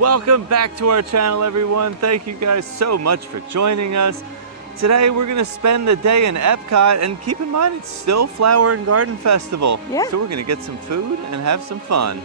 Welcome back to our channel, everyone. Thank you guys so much for joining us. Today we're gonna spend the day in Epcot, and keep in mind it's still Flower and Garden Festival. Yeah. So we're gonna get some food and have some fun.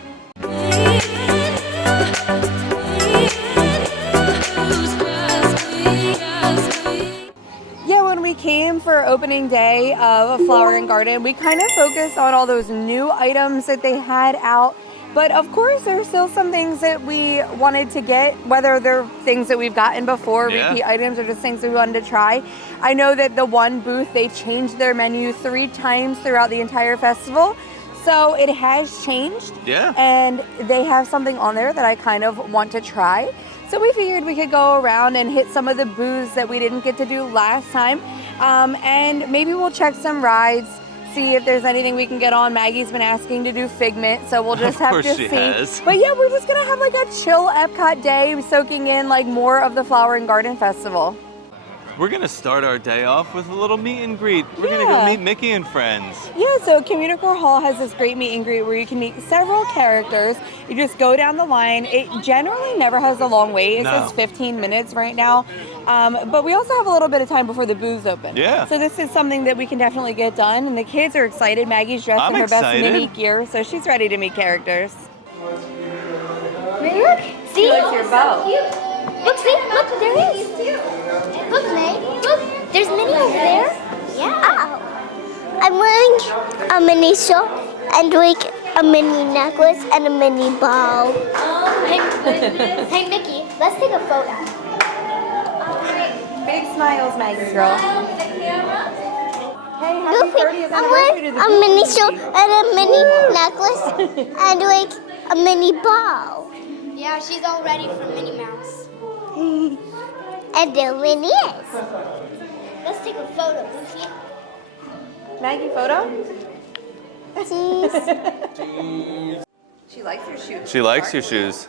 Yeah, when we came for opening day of Flower and Garden, we kind of focused on all those new items that they had out. But of course, there's still some things that we wanted to get, whether they're things that we've gotten before, repeat items, or just things that we wanted to try. I know that the one booth, they changed their menu 3 times throughout the entire festival. So it has changed. Yeah. And they have something on there that I kind of want to try. So we figured we could go around and hit some of the booths that we didn't get to do last time. And maybe we'll check some rides, see if there's anything we can get on. Maggie's been asking to do Figment, so we'll just have to see. Has. But yeah, we're just gonna have like a chill Epcot day, soaking in like more of the Flower and Garden Festival. We're gonna start our day off with a little meet and greet. We're gonna go meet Mickey and friends. Yeah, so Communicore Hall has this great meet and greet where you can meet several characters. You just go down the line. It generally never has a long wait. It says 15 minutes right now. But we also have a little bit of time before the booths open. Yeah. So this is something that we can definitely get done. And the kids are excited. Maggie's dressed in her best mini gear, so she's ready to meet characters. Look, see? She likes your bow. Look, see? Look, there is. Look, May. Look, there's Minnie over there. Yeah. I'm wearing a mini shirt and like a mini necklace and a mini bow. Hey, Mickey, let's take a photo. Big smiles, Maggie girl. Hey, happy 30th I'm anniversary to wearing the a mini shirt and a mini necklace and like a mini bow. Yeah, she's all ready for Minnie Mouse. And there Minnie is. Let's take a photo, Lucy. Maggie, photo? Cheese. She likes your shoes. She likes your shoes.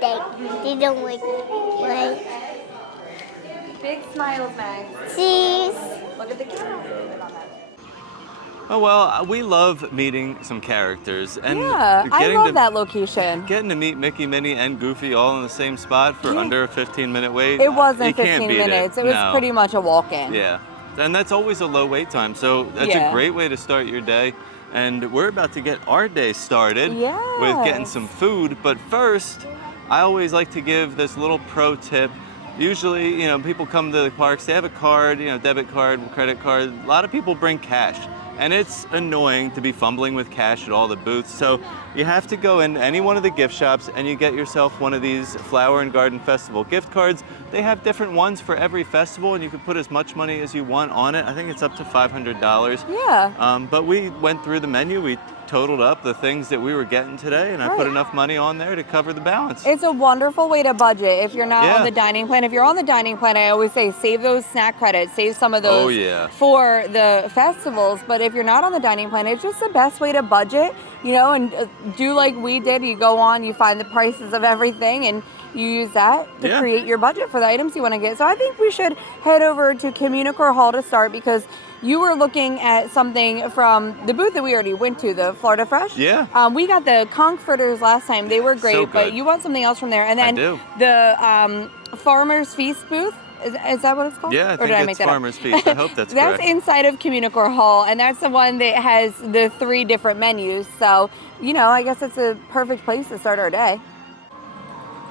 They don't like right. Big smiles, Mag. Cheese. Look at the camera. Oh well, we love meeting some characters, and Yeah, I love to, that location. Getting to meet Mickey, Minnie, and Goofy all in the same spot for under a 15-minute wait. It wasn't you can't 15 beat minutes. It, was no. pretty much a walk-in. Yeah, and that's always a low wait time, so that's a great way to start your day. And we're about to get our day started with getting some food, but first, I always like to give this little pro tip. Usually, you know, people come to the parks, they have a card, you know, debit card, credit card. A lot of people bring cash. And it's annoying to be fumbling with cash at all the booths. So you have to go in any one of the gift shops and you get yourself one of these Flower and Garden Festival gift cards. They have different ones for every festival, and you can put as much money as you want on it. I think it's up to $500. Yeah. But we went through the menu, we totaled up the things that we were getting today, and I put enough money on there to cover the balance. It's a wonderful way to budget if you're not on the dining plan. If you're on the dining plan, I always say save those snack credits, save some of those for the festivals. But if you're not on the dining plan, it's just the best way to budget, you know, and do like we did. You go on, you find the prices of everything, and you use that to create your budget for the items you want to get. So I think we should head over to Communicore Hall to start, because you were looking at something from the booth that we already went to, the Florida Fresh. Yeah. We got the conch fritters last time. They were great, So but good. you want something else from there. And then the Farmer's Feast booth. Is that what it's called? Yeah, I or think did I it's make that Farmer's up? Feast. I hope that's That's correct. inside of Communicore Hall, and that's the one that has the 3 different menus. So, you know, I guess it's a perfect place to start our day.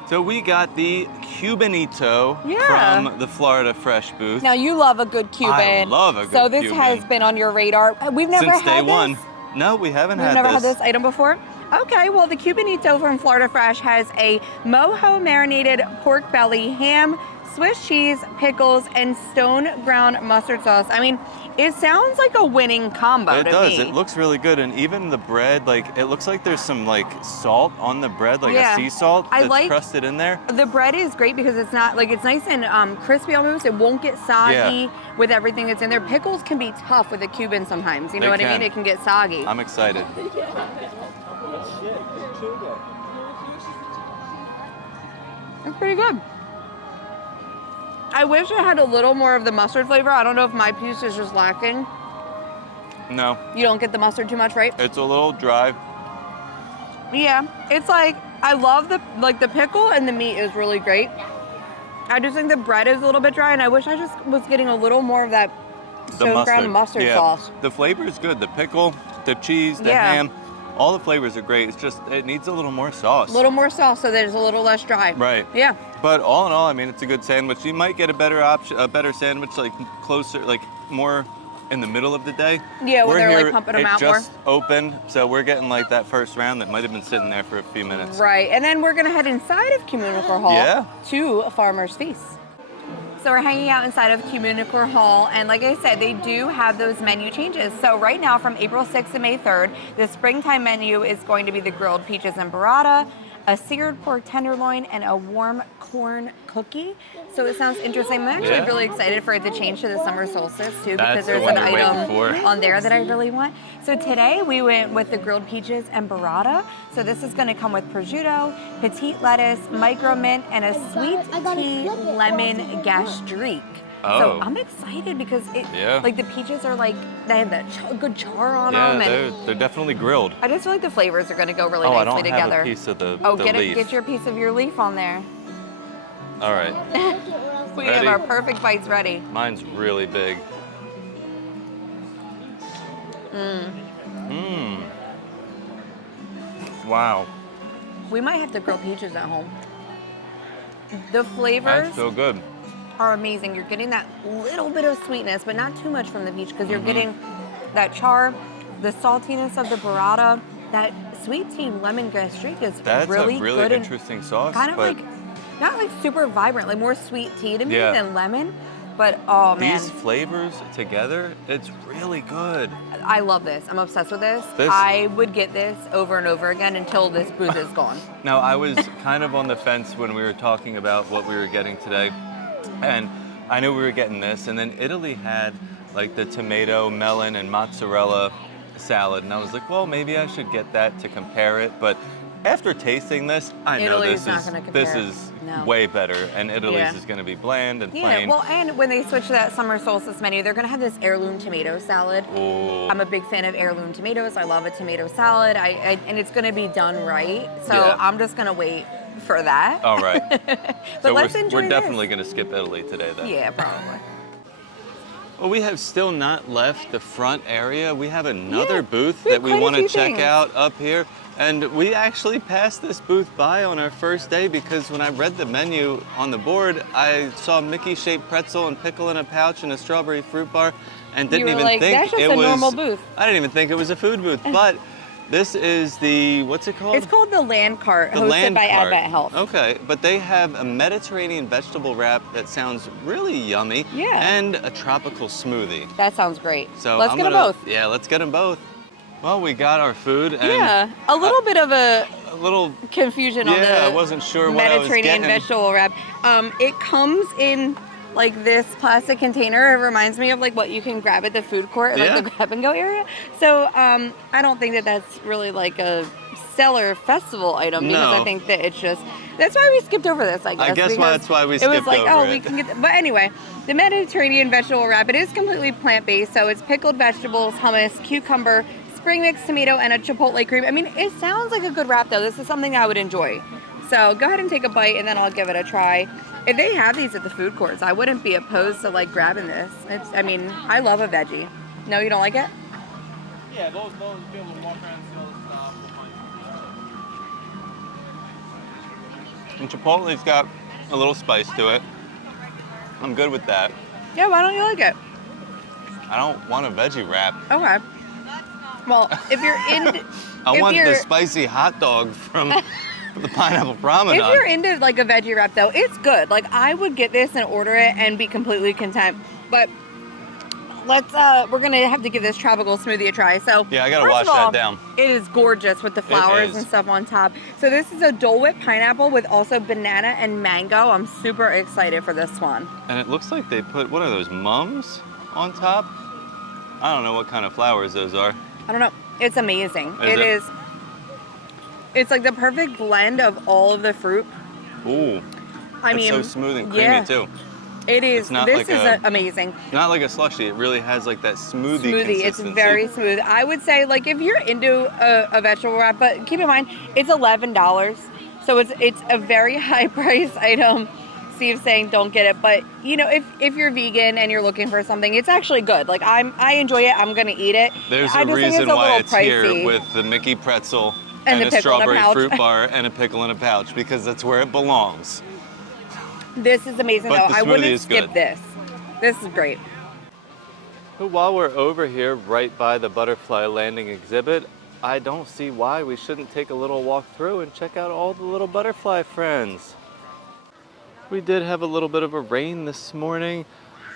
So we got the Cubanito from the Florida Fresh booth. Now, you love a good Cuban. I love a good So this Cuban. has been on your radar. We've never Since had day one. this. No, we haven't We've had never this. had this item before? Okay, well, the Cubanito from Florida Fresh has a mojo marinated pork belly, ham, Swiss cheese, pickles, and stone ground mustard sauce. I mean, it sounds like a winning combo to me. It does. It looks really good, and even the bread, like, it looks like there's some like salt on the bread, like a sea salt that's crusted in there. The bread is great because it's not like, it's nice and crispy almost. It won't get soggy with everything that's in there. Pickles can be tough with a Cuban sometimes. You know what I mean? It can get soggy. I'm excited. It's pretty good. I wish it had a little more of the mustard flavor. I don't know if my piece is just lacking. No. You don't get the mustard too much, right? It's a little dry. Yeah, it's like, I love the pickle and the meat is really great. I just think the bread is a little bit dry, and I wish I just was getting a little more of that stone ground mustard sauce. The flavor is good. The pickle, the cheese, the ham, all the flavors are great. It's just, it needs a little more sauce. A little more sauce so that it's a little less dry. Right. Yeah. But all in all, I mean, it's a good sandwich. You might get a better option, a better sandwich, like closer, like more in the middle of the day. Yeah, where they're like pumping them out more. It just opened, so we're getting like that first round that might have been sitting there for a few minutes. Right, and then we're gonna head inside of Communicore Hall to a Farmer's Feast. So we're hanging out inside of Communicore Hall, and like I said, they do have those menu changes. So right now, from April 6th to May 3rd, the springtime menu is going to be the grilled peaches and burrata, a seared pork tenderloin, and a warm corn cookie. So it sounds interesting. I'm actually really excited for it to change to the summer solstice too, because there's an item on there that I really want. So today we went with the grilled peaches and burrata. So this is going to come with prosciutto, petite lettuce, micro mint, and a sweet tea lemon gastrique. So I'm excited because it, like the peaches are like, they have that good char on them. Yeah, they're definitely grilled. I just feel like the flavors are going to go really nicely together. I don't have a piece of the leaf. Get your piece of your leaf on there. All right. We have our perfect bites ready. Mine's really big. Wow. We might have to grill peaches at home. The flavors That's so good. are amazing. You're getting that little bit of sweetness, but not too much from the peach, because you're getting that char, the saltiness of the burrata, that sweet tea lemon gastrique is really good. That's a really interesting sauce. Kind of like, not like super vibrant, like more sweet tea to me than lemon. But oh man. These flavors together, it's really good. I love this. I'm obsessed with this. I would get this over and over again until this booth is gone. Now, I was kind of on the fence when we were talking about what we were getting today. And I knew we were getting this. And then Italy had like the tomato, melon, and mozzarella salad. And I was like, well, maybe I should get that to compare it. But after tasting this, I know this is way better, and Italy's is going to be bland and plain. Well, and when they switch to that summer solstice menu, they're going to have this heirloom tomato salad. Ooh. I'm a big fan of heirloom tomatoes. I love a tomato salad, and it's going to be done right. So I'm just going to wait for that. All right. But so let's enjoy we're definitely going to skip Italy today, then. Yeah, probably. Well, we have still not left the front area. We have another booth that we want to check out up here. And we actually passed this booth by on our first day because when I read the menu on the board, I saw Mickey-shaped pretzel and pickle in a pouch and a strawberry fruit bar, and didn't even think that's just it a was normal booth. I didn't even think it was a food booth, but this is the, what's it called? It's called the Land Cart, hosted by Advent Health. Okay, but they have a Mediterranean vegetable wrap that sounds really yummy, and a tropical smoothie. That sounds great. So let's get them both. Yeah, let's get them both. Well, we got our food. And a little bit of a little confusion on the I wasn't sure what I was Mediterranean vegetable wrap. It comes in like this plastic container. It reminds me of like what you can grab at the food court, like the grab and go area. So I don't think that that's really like a seller festival item, because I think that it's just, that's why we skipped over this, I guess. I guess that's why we skipped over it. It was like, we can get, but anyway, the Mediterranean vegetable wrap, it is completely plant-based, so it's pickled vegetables, hummus, cucumber, spring mix tomato, and a chipotle cream. I mean, it sounds like a good wrap though. This is something I would enjoy. So go ahead and take a bite and then I'll give it a try. If they have these at the food courts, I wouldn't be opposed to like grabbing this. I mean, I love a veggie. No, you don't like it? Yeah, those feel a little more fancy. And Chipotle's got a little spice to it. I'm good with that. Yeah, why don't you like it? I don't want a veggie wrap. Okay. Well, if you're in... I want the spicy hot dog from the Pineapple Promenade. If you're into like a veggie wrap though, it's good. Like I would get this and order it and be completely content. But we're gonna have to give this tropical smoothie a try. So yeah, I gotta wash that down. It is gorgeous with the flowers and stuff on top. So this is a Dole Whip pineapple with also banana and mango. I'm super excited for this one. And it looks like they put, what are those, mums on top? I don't know what kind of flowers those are. I don't know. It's amazing. It is. It's like the perfect blend of all of the fruit. Ooh. I mean, so smooth and creamy too. It is. This is amazing. Not like a slushie. It really has like that smoothie consistency. It's very smooth. I would say like if you're into a vegetable wrap, but keep in mind it's $11. So it's a very high price item. Steve's saying don't get it, but you know, if you're vegan and you're looking for something, it's actually good. Like I enjoy it. I'm gonna eat it. There's I a just think reason why it's pricey. here with the Mickey pretzel And the a pickle in a strawberry pouch. fruit bar and a pickle in a pouch, because that's where it belongs. This is amazing But though. the I smoothie wouldn't is skip good. this. This is great. But while we're over here right by the butterfly landing exhibit, I don't see why we shouldn't take a little walk through and check out all the little butterfly friends. We did have a little bit of a rain this morning,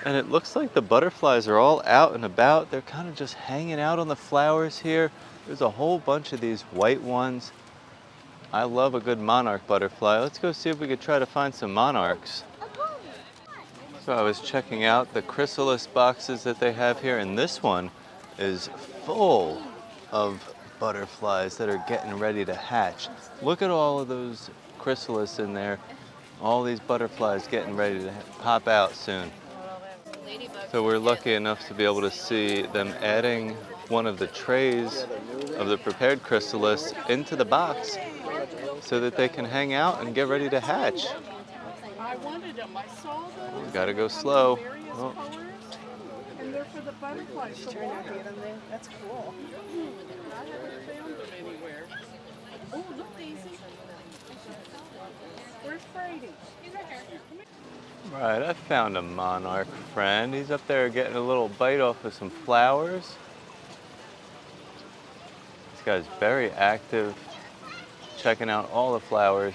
and it looks like the butterflies are all out and about. They're kind of just hanging out on the flowers here. There's a whole bunch of these white ones. I love a good monarch butterfly. Let's go see if we could try to find some monarchs. So I was checking out the chrysalis boxes that they have here, and this one is full of butterflies that are getting ready to hatch. Look at all of those chrysalis in there. All these butterflies getting ready to pop out soon. So we're lucky enough to be able to see them adding one of the trays of the prepared chrysalis into the box so that they can hang out and get ready to hatch. Gotta go slow. Oh. And they're for the butterflies, so why not get them there? That's cool. I haven't found them anywhere. Oh, look, Daisy. Where's Brady? He's right here. Right, I found a monarch friend. He's up there getting a little bite off of some flowers. This guy's very active, checking out all the flowers.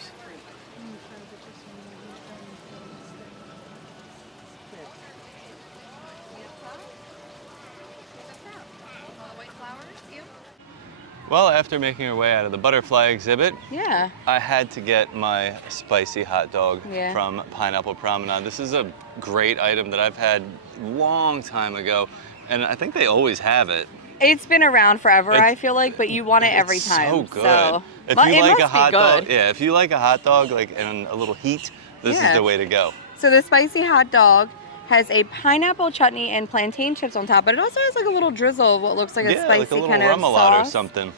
Well, after making our way out of the butterfly exhibit, Yeah. I had to get my spicy hot dog from Pineapple Promenade. This is a great item that I've had a long time ago, and I think they always have it. It's been around forever, I feel like, but you want it every time. So good. So. If you like a hot dog, if you like a hot dog like in a little heat, this is the way to go. So the spicy hot dog has a pineapple chutney and plantain chips on top, but it also has like a little drizzle of what looks like a spicy like a little kind of remoulade sauce or something.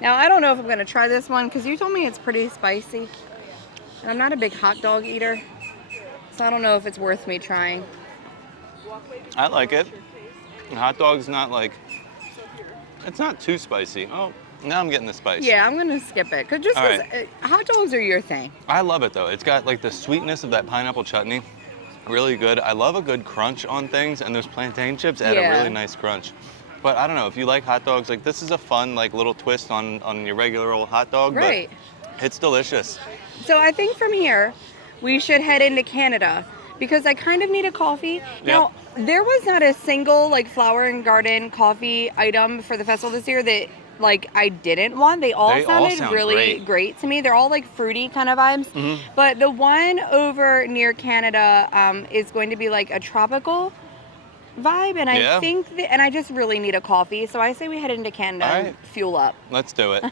Now I don't know if I'm gonna try this one because you told me it's pretty spicy. And I'm not a big hot dog eater, so I don't know if it's worth me trying. I like it. The hot dog's not like, it's not too spicy. Oh, now I'm getting the spice. Yeah, I'm gonna skip it because hot dogs are your thing. I love it though. It's got like the sweetness of that pineapple chutney. Really good. I love a good crunch on things, and those plantain chips add a really nice crunch. But I don't know, if you like hot dogs, like this is a fun like little twist on your regular old hot dog, but it's delicious. So I think from here, we should head into Canada because I kind of need a coffee. Now, there was not a single like flower and garden coffee item for the festival this year that like I didn't want. They all sounded really great to me. They're all like fruity kind of vibes. But the one over near Canada is going to be like a tropical vibe, and I think and I just really need a coffee, so I say we head into Canada and fuel up. Let's do it.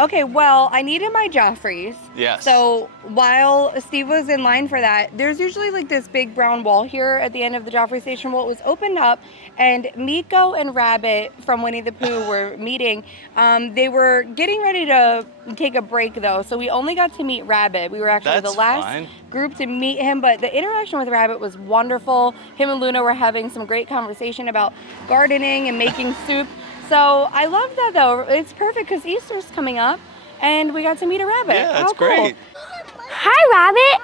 Okay, well, I needed my Joffrey's. Yes. So while Steve was in line for that, there's usually like this big brown wall here at the end of the Joffrey station. Well, it was opened up, and Miko and Rabbit from Winnie the Pooh were meeting. They were getting ready to take a break though, so we only got to meet Rabbit. We were actually the last group to meet him, but the interaction with Rabbit was wonderful. Him and Luna were having some great conversation about gardening and making soup. So I love that though. It's perfect because Easter's coming up and we got to meet a rabbit. Yeah, that's great. Hi, Rabbit.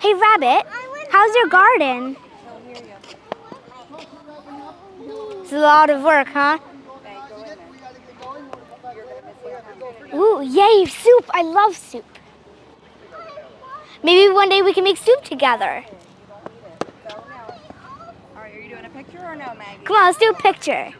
Hey, Rabbit. How's your garden? It's a lot of work, huh? Ooh, yay, soup. I love soup. Maybe one day we can make soup together. Or no, Maggie? Come on, let's do a picture.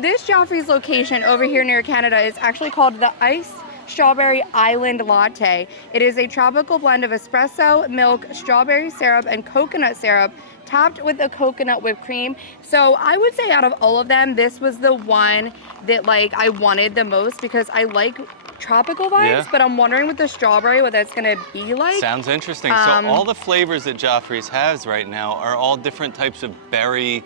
This Joffrey's location over here near Canada is actually called the Iced Strawberry Island Latte. It is a tropical blend of espresso, milk, strawberry syrup, and coconut syrup topped with a coconut whipped cream. So I would say out of all of them, this was the one that like I wanted the most because I like tropical vibes, but I'm wondering with the strawberry what that's gonna be like. Sounds interesting. So all the flavors that Joffrey's has right now are all different types of berry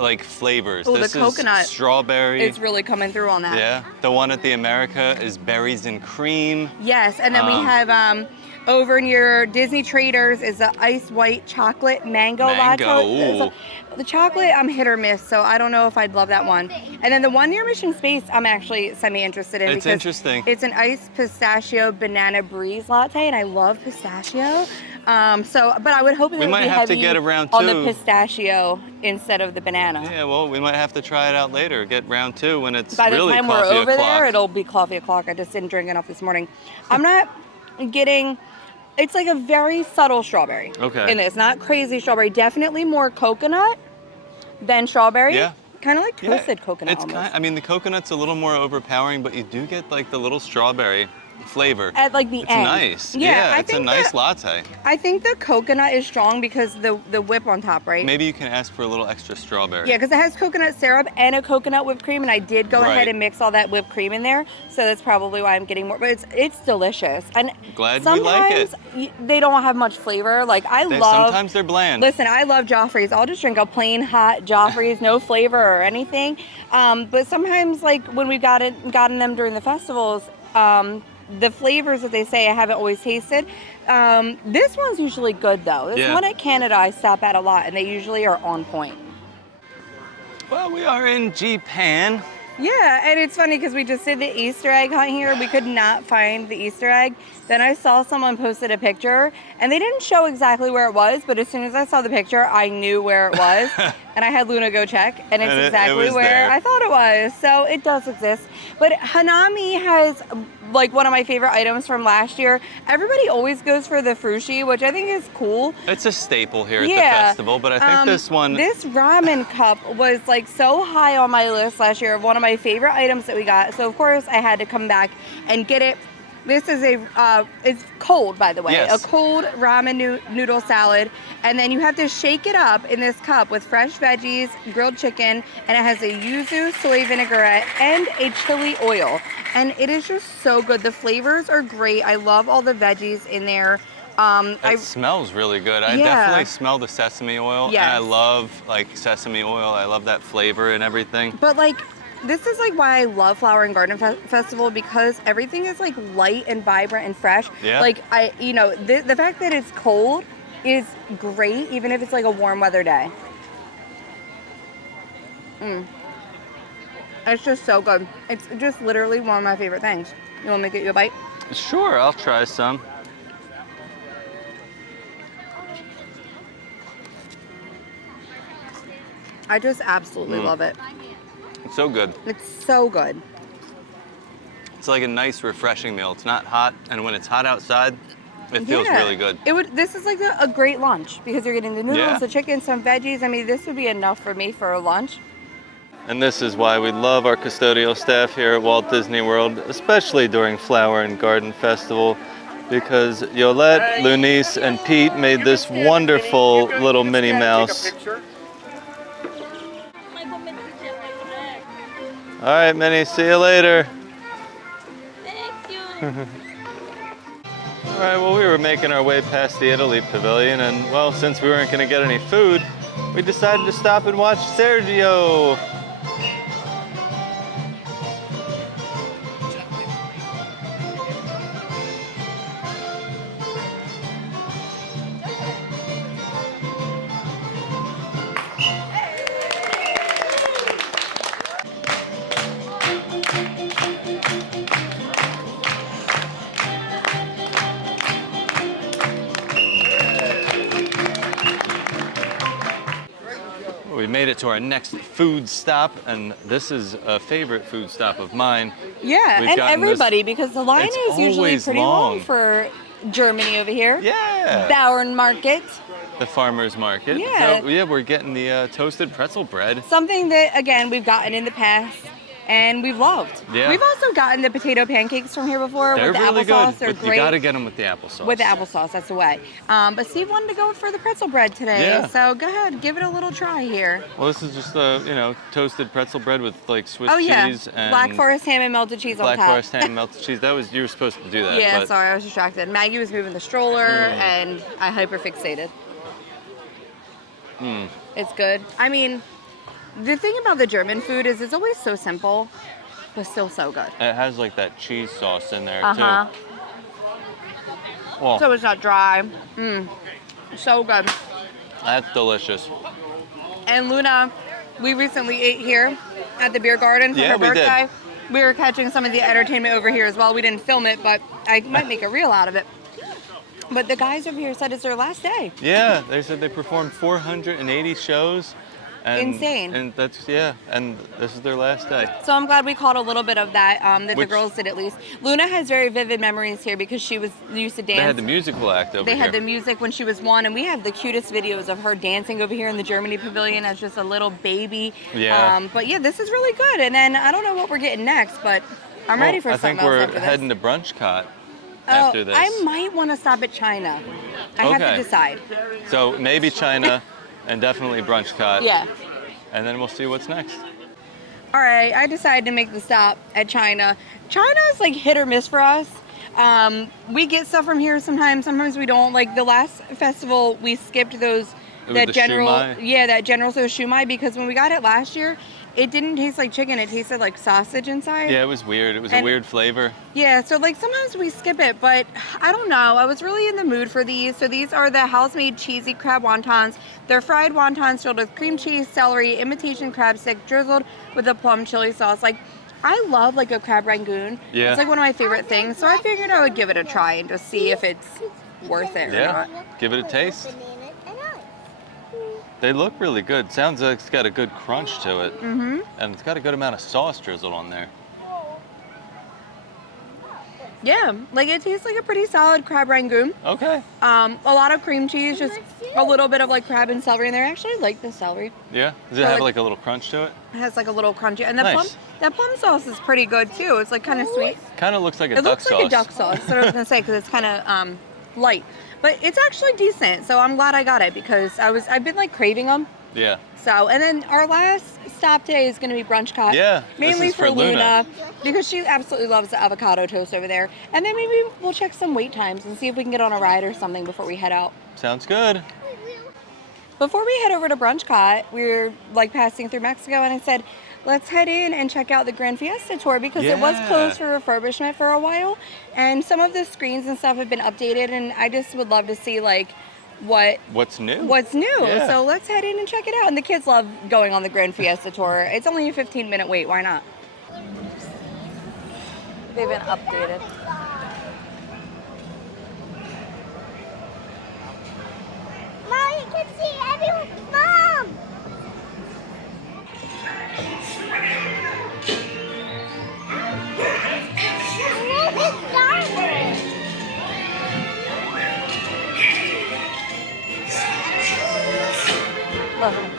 like flavors. Oh, the this coconut. is strawberry. It's really coming through on that. Yeah. The one at the America is berries and cream. Yes, and then we have over near Disney Traders is the ice white chocolate mango latte. Ooh. The chocolate, I'm hit or miss, so I don't know if I'd love that one. And then the one near Mission Space, I'm actually semi-interested in. It's interesting. It's an iced pistachio banana breeze latte, and I love pistachio. But I would hope that we might have to get around on two. the pistachio instead of the banana. Yeah, well, we might have to try it out later. Get round 2 when it's By the really time coffee we're over o'clock. there, it'll be coffee o'clock. I just didn't drink enough this morning. I'm not getting. It's like a very subtle strawberry. Okay. In this, not crazy strawberry. Definitely more coconut than strawberry. Yeah. Kind of like toasted coconut. It's almost. I mean, the coconut's a little more overpowering, but you do get like the little strawberry flavor. At like the it's end. Nice. Yeah, it's a nice latte. I think the coconut is strong because the whip on top, right? Maybe you can ask for a little extra strawberry. Yeah, because it has coconut syrup and a coconut whipped cream, and I did go ahead and mix all that whipped cream in there, so that's probably why I'm getting more. But it's delicious, and glad you like it. Sometimes they don't have much flavor. Like sometimes they're bland. Listen, I love Joffrey's. I'll just drink a plain hot Joffrey's, no flavor or anything. But sometimes, like when we've gotten them during the festivals, the flavors that they say I haven't always tasted. This one's usually good though. This one at Canada I stop at a lot, and they usually are on point. Well, we are in Japan. Yeah, and it's funny because we just did the Easter egg hunt here. We could not find the Easter egg. Then I saw someone posted a picture, and they didn't show exactly where it was, but as soon as I saw the picture, I knew where it was. And I had Luna go check, and it's exactly where there. I thought it was. So it does exist. But Hanami has like one of my favorite items from last year. Everybody always goes for the frushi, which I think is cool. It's a staple here at the festival, but I think this one... This ramen cup was like so high on my list last year of one of my favorite items that we got. So of course I had to come back and get it. This is it's cold, by the way, a cold ramen noodle salad. And then you have to shake it up in this cup with fresh veggies, grilled chicken, and it has a yuzu soy vinaigrette and a chili oil. And it is just so good. The flavors are great. I love all the veggies in there. It smells really good. I definitely smell the sesame oil. Yes. And I love like sesame oil. I love that flavor and everything. But like, this is like why I love Flower and Garden Festival, because everything is like light and vibrant and fresh. Yeah. Like the fact that it's cold is great, even if it's like a warm weather day. It's just so good. It's just literally one of my favorite things. You want me to get you a bite? Sure, I'll try some. I just absolutely love it. It's so good. It's so good. It's like a nice, refreshing meal. It's not hot, and when it's hot outside, it feels really good. This is like a great lunch because you're getting the noodles, the chicken, some veggies. I mean, this would be enough for me for a lunch. And this is why we love our custodial staff here at Walt Disney World, especially during Flower and Garden Festival, because Yolette, Lunice, and Pete made this wonderful little Minnie Mouse. All right, Minnie, see you later. Thank you. All right, well, we were making our way past the Italy Pavilion, and well, since we weren't gonna get any food, we decided to stop and watch Sergio. We made it to our next food stop, and this is a favorite food stop of mine. Yeah, and everybody, because the line is usually pretty long for Germany over here. Yeah. Bauern Market. The farmer's market. Yeah. So, yeah, we're getting the toasted pretzel bread. Something that, again, we've gotten in the past and we've loved. Yeah. We've also gotten the potato pancakes from here before with the really applesauce. Good, They're but great. you gotta get them with the applesauce. With the applesauce, that's the way. But Steve wanted to go for the pretzel bread today, Yeah. so go ahead, give it a little try here. Well, this is just toasted pretzel bread with like Swiss cheese and Black Forest ham and melted cheese on top. Black Forest ham and melted cheese. You were supposed to do that. Yeah, but... sorry, I was distracted. Maggie was moving the stroller and I hyperfixated. It's good. I mean, The thing about the German food is it's always so simple, but still so good. It has like that cheese sauce in there Uh-huh. too. Well, So it's not dry. So good. that's delicious. And Luna, we recently ate here at the beer garden for her birthday. We were catching some of the entertainment over here as well. We didn't film it, but I might make a reel out of it. But the guys over here said it's their last day. Yeah, they said they performed 480 shows. And, Insane. And and this is their last day. So I'm glad we caught a little bit of that, the girls did at least. Luna has very vivid memories here because she was used to dance. They had the musical act over here. They had the music when she was 1, and we have the cutest videos of her dancing over here in the Germany pavilion as just a little baby. Yeah. But yeah, this is really good. And then I don't know what we're getting next, but I'm ready for something else after this. I think we're heading to Brunchcot after this. I might want to stop at China. I have to decide. So maybe China and definitely Brunchcot. Yeah. And then we'll see what's next. All right, I decided to make the stop at China. China is like hit or miss for us. We get stuff from here sometimes we don't. Like the last festival, we skipped that general so shumai because when we got it last year, it didn't taste like chicken. It tasted like sausage inside. Yeah, it was weird. It was a weird flavor. Yeah, so like sometimes we skip it, but I don't know. I was really in the mood for these. So these are the house-made cheesy crab wontons. They're fried wontons filled with cream cheese, celery, imitation crab stick, drizzled with a plum chili sauce. Like, I love like a crab rangoon. Yeah. It's like one of my favorite things. So I figured I would give it a try and just see if it's worth it or not. Give it a taste. They look really good. Sounds like it's got a good crunch to it. Mm-hmm. And it's got a good amount of sauce drizzled on there. Yeah, like it tastes like a pretty solid crab rangoon. Okay. A lot of cream cheese, just a little bit of like crab and celery in there. I actually like the celery. Yeah? Does it have like a little crunch to it? It has like a little crunchy. And the nice. plum sauce is pretty good too. It's like kind of sweet. Kind of looks like a duck sauce. It looks like a duck sauce. That's what I was going to say because it's kind of light. But it's actually decent. So I'm glad I got it because I've been like craving them. Yeah. So, and then our last stop today is going to be Brunchcot. Yeah, mainly this is for Luna because she absolutely loves the avocado toast over there. And then maybe we'll check some wait times and see if we can get on a ride or something before we head out. Sounds good. Before we head over to Brunchcot, we were like passing through Mexico and I said, let's head in and check out the Grand Fiesta Tour because it was closed for refurbishment for a while. And some of the screens and stuff have been updated and I just would love to see like what's new. Yeah. So let's head in and check it out. And the kids love going on the Grand Fiesta Tour. It's only a 15-minute wait. Why not? They've been updated. Mom, you can see everyone. Mom! Love it.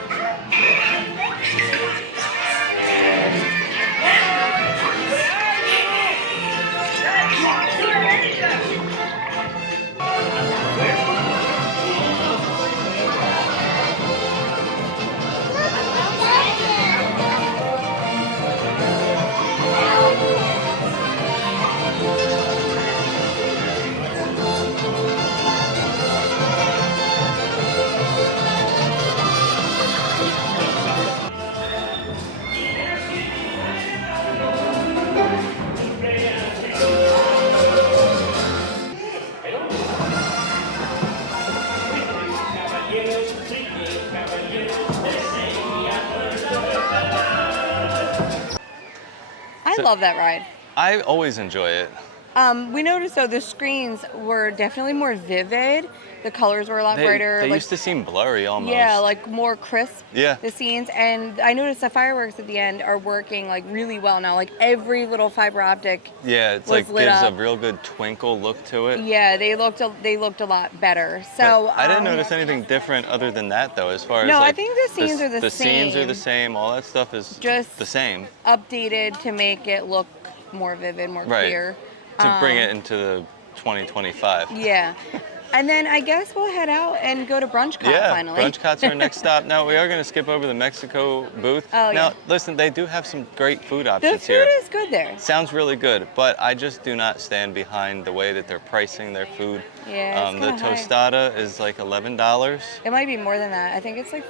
I love that ride. I always enjoy it. We noticed though the screens were definitely more vivid. The colors were a lot brighter. They like, used to seem blurry almost. Yeah, like more crisp. Yeah. The scenes, and I noticed the fireworks at the end are working like really well now. Like every little fiber optic. Yeah, it's like gives a real good twinkle look to it. Yeah, they looked a lot better. So I didn't notice anything different other than that though, as far as no, like, I think the scenes are the same. The scenes are the same. All that stuff is just the same. Updated to make it look more vivid, more clear. To bring it into the 2025. Yeah. And then I guess we'll head out and go to Brunchcot finally. Yeah, Brunchcot's our next stop. Now, we are going to skip over the Mexico booth. Oh, now, listen, they do have some great food options here. The food is good there. Sounds really good, but I just do not stand behind the way that they're pricing their food. Yeah, the tostada is like $11. It might be more than that. I think it's like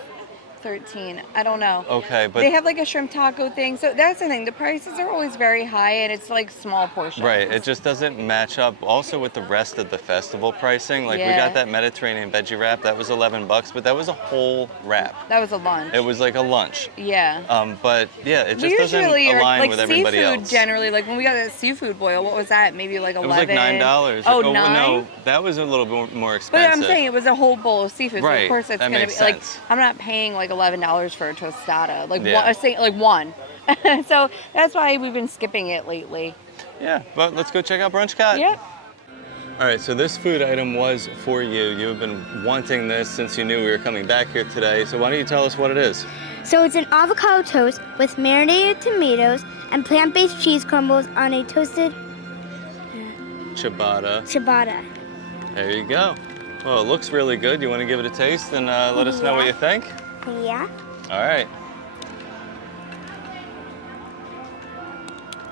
13. I don't know. Okay, but they have like a shrimp taco thing. So that's the thing. The prices are always very high, and it's like small portions. right, it just doesn't match up also with the rest of the festival pricing. Like we Yeah. got that Mediterranean veggie wrap, that was 11 bucks, but that was a whole wrap. That was a lunch. It was like a lunch. Yeah. But yeah, it just We doesn't usually are align like with everybody seafood else. generally. Like when we got that seafood boil, what was that? Maybe like 11. It was like $9. Oh, well, $9? no, that was a little bit more But expensive. I'm saying it was a whole bowl of seafood. So Right, of course it's that gonna be makes like sense. I'm not paying like $11 for a tostada. Like Yeah. one. So that's why we've been skipping it lately. Yeah, but let's go check out Brunchcot. Yep. All right, so this food item was for you. You've been wanting this since you knew we were coming back here today. So why don't you tell us what it is? So it's an avocado toast with marinated tomatoes and plant-based cheese crumbles on a toasted Ciabatta. ciabatta. There you go. Well, it looks really good. You want to give it a taste and let us know what you think? Yeah. All right.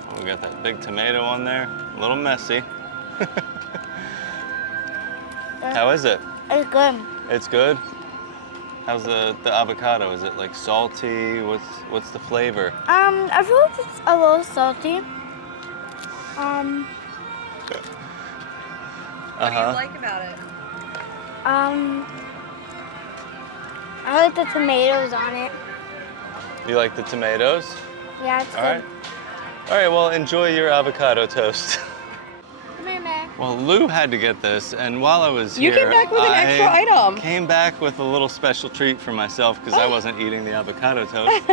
Oh, we got that big tomato on there. A little messy. How is it? It's good. It's good. How's the avocado? Is it like salty? What's the flavor? I feel like it's a little salty. What do you like about it? I like the tomatoes on it. You like the tomatoes? Yeah, it's All good. right. All right, well, enjoy your avocado toast. Come here, Mac. Well, Lou had to get this, and while I was You here, came back with an extra item. Came back with a little special treat for myself because I wasn't eating the avocado toast.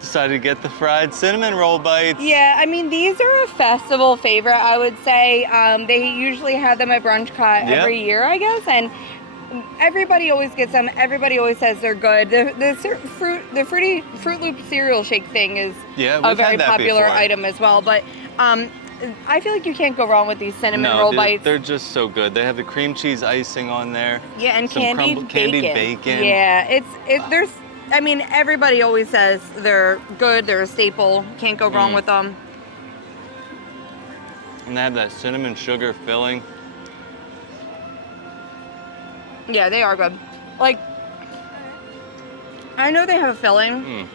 Decided to get the fried cinnamon roll bites. Yeah, I mean, these are a festival favorite, I would say. They usually have them at Brunchcot every year, I guess, and everybody always gets them. Everybody always says they're good. The Fruit Loop cereal shake thing is a very popular item as well, but I feel like you can't go wrong with these cinnamon roll bites. They're just so good. They have the cream cheese icing on there. Yeah, and some candied bacon. Yeah, there's. I mean, everybody always says they're good. They're a staple. Can't go wrong with them. And they have that cinnamon sugar filling. Yeah, they are good. Like, I know they have a filling,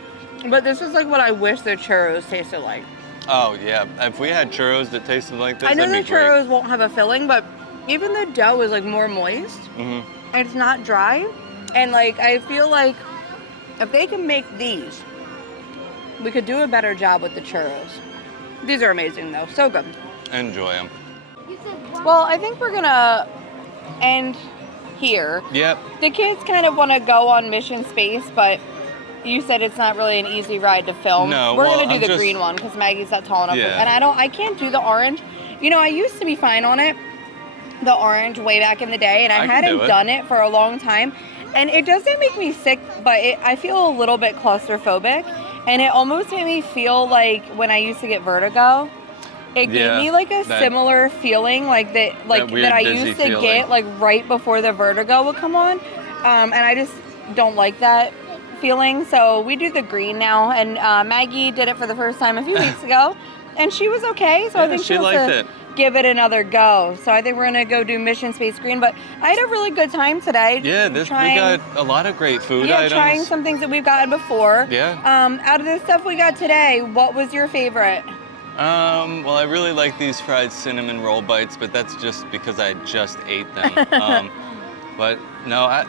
but this is like what I wish their churros tasted like. Oh yeah, if we had churros that tasted like this, I know that'd the be great. churros won't have a filling, but even the dough is like more moist. And it's not dry. And like, I feel like if they can make these, we could do a better job with the churros. These are amazing though, so good. Enjoy them. Well, I think we're gonna end here. Yep. The kids kind of want to go on Mission Space, but you said it's not really an easy ride to film. No, we're well, gonna do I'm the green one because Maggie's not tall enough. Yeah. And I can't do the orange. You know, I used to be fine on it, the orange way back in the day, and I hadn't done it for a long time. And it doesn't make me sick, but I feel a little bit claustrophobic, and it almost made me feel like when I used to get vertigo. It gave me like a similar feeling, like that I used to get like right before the vertigo would come on, and I just don't like that feeling. So we do the green now, and Maggie did it for the first time a few weeks ago, and she was okay. So I think she liked it. Give it another go. So I think we're gonna go do Mission Space Green. But I had a really good time today. Yeah, we got a lot of great food items. Yeah, trying some things that we've gotten before. Yeah. Out of the stuff we got today, what was your favorite? Well, I really like these fried cinnamon roll bites, but that's just because I just ate them. But no, I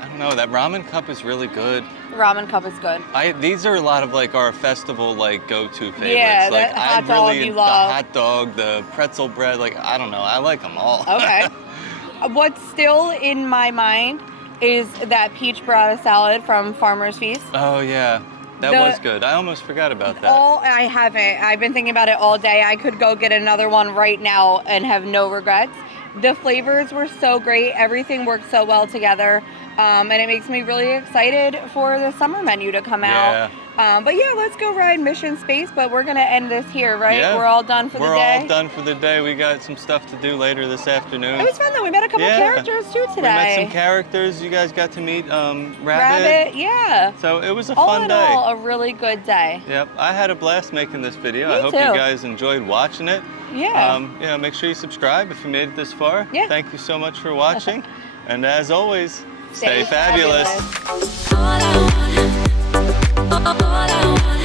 don't know. That ramen cup is really good. The ramen cup is good. These are a lot of like our festival like go-to favorites. Yeah, like that hot dog you love. The hot dog, the pretzel bread. Like I don't know. I like them all. Okay. What's still in my mind is that peach burrata salad from Farmer's Feast. Oh yeah. That was good. I almost forgot about that. I haven't. I've been thinking about it all day. I could go get another one right now and have no regrets. The flavors were so great. Everything worked so well together. And it makes me really excited for the summer menu to come out. But yeah, let's go ride Mission Space, but we're gonna end this here, right? Yeah. We're all done for the day? We're all done for the day. We got some stuff to do later this afternoon. It was fun though. We met a couple characters too today. We met some characters. You guys got to meet Rabbit. Rabbit, yeah. So it was a all fun in day. All, a really good day. Yep, I had a blast making this video. Me I hope too. you guys enjoyed watching it. Yeah. Make sure you subscribe if you made it this far. Yeah. Thank you so much for watching. And as always, Stay fabulous. All I want